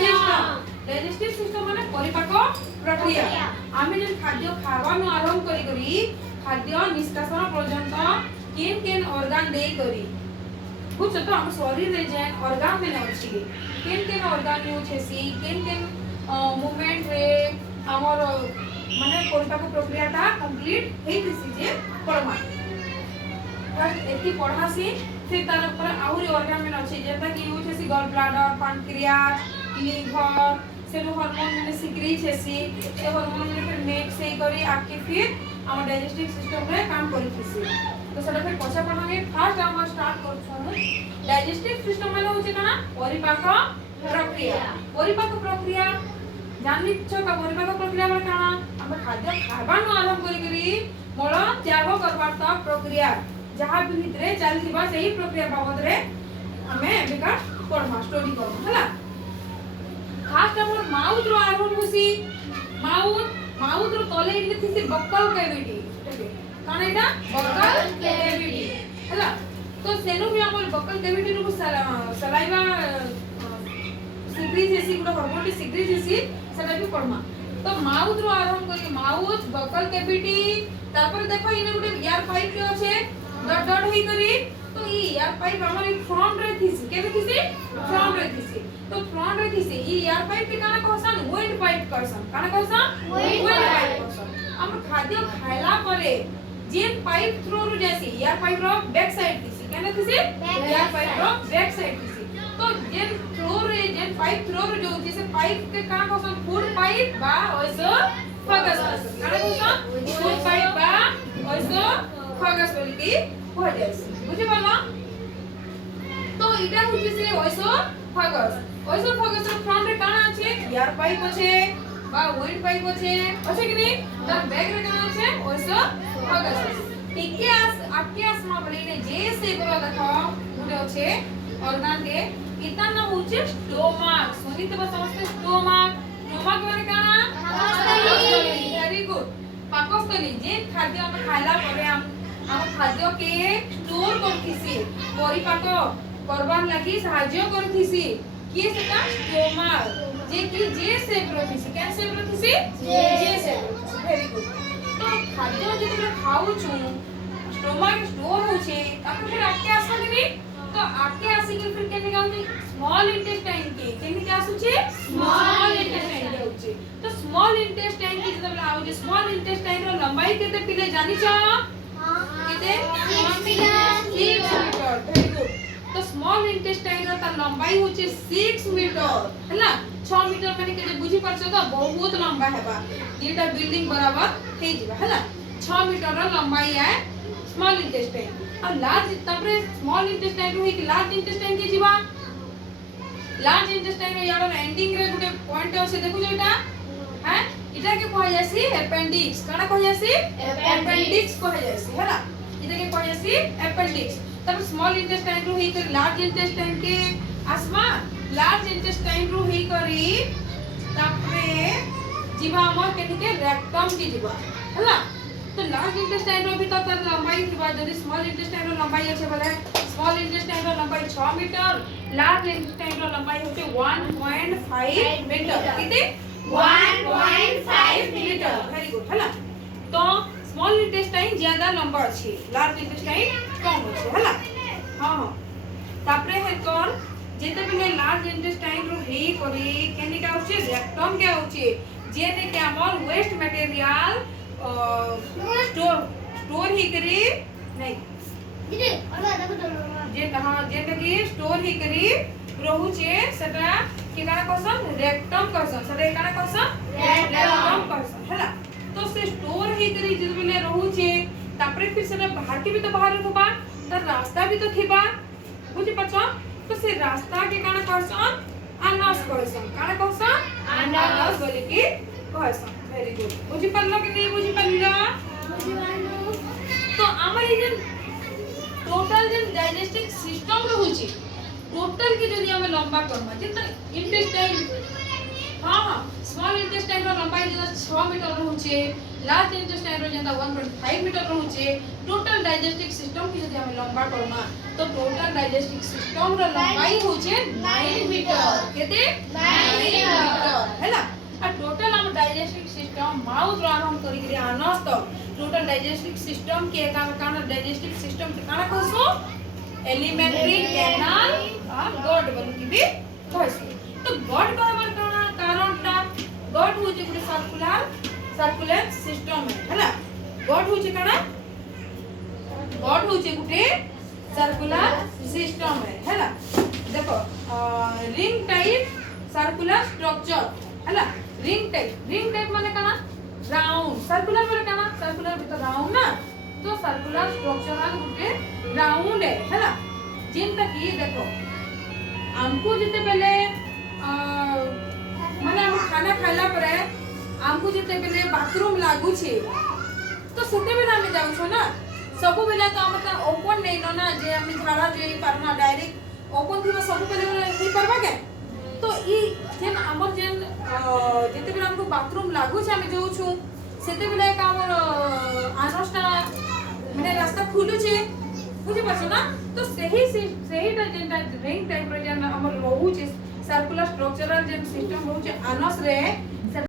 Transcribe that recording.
digestive system माने परिपाक प्रक्रिया आमे जे खाद्य खावानो आरंभ करी करी खाद्य निष्कासन पर्यंत केन केन ऑर्गन दे करी बुझ तो हम शरीर रे जे ऑर्गन में अछि केन केन ऑर्गन यूज हेसी केन केन मूवमेंट रे हमर माने परिपाक प्रक्रियाटा कंप्लीट हेतिसी जे परमा फर्स्ट एति पढासी फिर तार पर आउरी ऑर्गन में अछि जेता कि यूज हेसी गॉल ब्लैडर पैनक्रियास लिवर सेनु हार्मोन में सिक्रीट हेसी से हार्मोन में फिर मेक से करी आके फिर हम डाइजेस्टिव सिस्टम रे काम करिथिसी तो सडा फिर पछा पढागे फर्स्ट हम स्टार्ट करछो डाइजेस्टिव सिस्टम माने होचे काना परिपाक प्रक्रिया जानि छ का परिपाक प्रक्रिया माने काना हम खाद्य खाबानो आरंभ करी करी मल त्याग करबार त प्रक्रिया जहाँ भी भितरे चलथिबा सही प्रक्रिया बाबद रे हमें एबिका पढमा स्टडी करम हला खास हमर माउथ रो आरंभ होसी माउथ रो तले इले थिसी बक्कल कैविटी काना एटा बक्कल कैविटी हला तो सेनु भी हमर बक्कल कैविटी रो सलाइवा सिक्रीट हेसी गुडा हार्मोन सिक्रीट हेसी सला भी पढमा तो माउथ रो आरंभ करी माउथ बक्कल कैविटी तापर देखो इने गुडे एयर पाइप जो छे डॉट डॉट होई करी तो ई एयर पाइप हमर फ्रंट रे थिसी केबे थिसी फ्रंट रे थिसी तो फ्रंट रे थिसी ई एयर पाइप के काना कहसन विंड पाइप कहसन काना कहसन विंड पाइप कहसन हम खाद्य खाइला परे जेन पाइप थ्रू रो जैसी एयर पाइप रो बैक साइड थिसी केना थिसी एयर पाइप रो बैक साइड थिसी तो जेन थ्रू रे जेन पाइप थ्रू रो जो जैसे पाइप के काना कहसन फुल पाइप बा ओइसो फगस काना कहसन फुल पाइप बा ओइसो फगस बोली की हो जायसी बुझे पाला तो इटा होची से ओइसो फगस रो फ्रंट रे काना আছে एयर पाइप আছে বা উইন্ড পাইপ আছে আছে কি নি তার ব্যাক রে কানা আছে ওইসো ফগস আছে টিকে আটকে আসমা বলিনে যে সে বলা দেখো গুটে আছে অর্গান কে ইতার নাম হচ্ছে স্টোমাক শুনিতে বা সমস্ত স্টোমাক মানে কানা পাকস্থলী ভেরি গুড পাকস্থলী যে খাদ্য আমরা খাইলা পরে हम खाद्य के स्टोर करथिसी परिपाक करबार लागि सहाय्य करथिसी की सेटा स्टोमाक जे की जे शेप रथिसी केन शेप रथिसी जे शेप वेरी गुड तो खाद्य जे खाऊ छु स्टोमाक स्टोर होचे तापर फिर आके आसनी तो आके आसी के फिर केने गाउची स्मॉल इंटेस्टाइन के केने के आसुचे स्मॉल इंटेस्टाइन के होचे तो स्मॉल इंटेस्टाइन के जब आउचे स्मॉल इंटेस्टाइन रो लंबाई केते पिले जानि छ किते 6 मीटर वेरी गुड तो स्मॉल इंटेस्टाइन रो त लंबाई होचे 6 मीटर हला 6 मीटर माने के बुझी परछो तो बहुत लंबा हेबा एटा बिल्डिंग बराबर हे जिबा हला 6 मीटर रो लंबाई है स्मॉल इंटेस्टाइन और लार्ज तबरे स्मॉल इंटेस्टाइन रो कि लार्ज इंटेस्टाइन के जिबा लार्ज इंटेस्टाइन रो यार एंडिंग रे गुटे पॉइंट আছে देखु जेटा हैं इटा के कहै जासी अपेंडिक्स काना कहै जासी अपेंडिक्स कहै जासी हला इटा के कहै जासी अपेंडिक्स तब स्मॉल इंटेस्टाइन रो ही कर लार्ज इंटेस्टाइन के आसमा लार्ज इंटेस्टाइन रो ही करी तापरे जीवा हमर केनिके रेक्टम की जीवा हला तो लार्ज इंटेस्टाइन रो भी तो तर लंबाई थीबा जदी स्मॉल इंटेस्टाइन रो लंबाई আছে বলে स्मॉल इंटेस्टाइन रो लंबाई 6 मीटर लार्ज इंटेस्टाइन रो लंबाई होते 1.5 मीटर किते 1.5 मीटर वेरी गुड हला तो स्मॉल इंटेस्टाइन ज्यादा लंबा अछि लार्ज इंटेस्टाइन कम अछि हला हां तापरे है कोन जेते बिले लार्ज इंटेस्टाइन रो हे करी केने का होचे रेक्टम के होचे जेने के हमर वेस्ट मटेरियल स्टोर ही करी नहीं जे हां जेते की स्टोर ही करी रहुचे सेटा के काना कहसन रेक्टम कहसन सेटा काना कहसन रेक्टम कहसन हला तो से स्टोर ही करी जे बिले रहुचे तापरे फिर सेटा बाहर के भी तो बाहर होबा त रास्ता भी तो थिबा बुझि पछो तो से रास्ता के काना कहसन अनास कहसन काना कहसन अनास बोले की कहसन वेरी गुड बुझि पल्लो कि नहीं बुझि पल्लो तो हमर ई टोटल जन डाइजेस्टिव सिस्टम रहुची टोटल के जदी हम लंबा करबा जितना इंटेस्टाइन हां स्मॉल इंटेस्टाइन रो लंबाई जेता 6 मीटर रहउचे लार्ज इंटेस्टाइन रो जेता 1.5 मीटर रहउचे टोटल डाइजेस्टिव सिस्टम की जदि हम लंबा करमा तो टोटल डाइजेस्टिव सिस्टम रो लंबाई होचे 9 मीटर केते 9 मीटर हैला आ टोटल हम डाइजेस्टिव सिस्टम माउथ रो आरंभ करी करी आनस तक टोटल डाइजेस्टिव सिस्टम के काना डाइजेस्टिव सिस्टम के काना कहसो एलिमेंट्री कैनाल आ गॉड बोल की भी कहसो तो गॉड कहबार काना कारणटा गॉड होचे गुटे सर्कुलर सिस्टम हैला गॉड होचे काना गॉड होचे गुटे सर्कुलर सिस्टम हैला देखो रिंग टाइप सर्कुलर स्ट्रक्चर हैला रिंग टाइप माने काना राउंड सर्कुलर माने काना सर्कुलर भी तो राउंड ना तो सर्कुलर स्ट्रक्चरल गुटे राउंड हैला जेंता की देखो हमको जते बेले माने हम खाना खाइला परे हमको जते बेले बाथरूम लागू छे तो सते बेला हम जाउ छो ना सबु बेला तो हम त ओपन नै न ना जे हम झाड़ा जे परना डायरेक्ट ओपन थी सबु बेले नहीं करबा के तो ई जेन हमर जेन जते बेला हमको बाथरूम लागू छे हम जाउ छु सेते बेला का हमर आनस्टा माने रास्ता खुलु छे बुझि पाछो ना तो सेहीटा जेनटा रिंग टाइप रो जेन हमर रहू छे सर्कुलर स्ट्रक्चरल जेन सिस्टम रहू छे आनस रे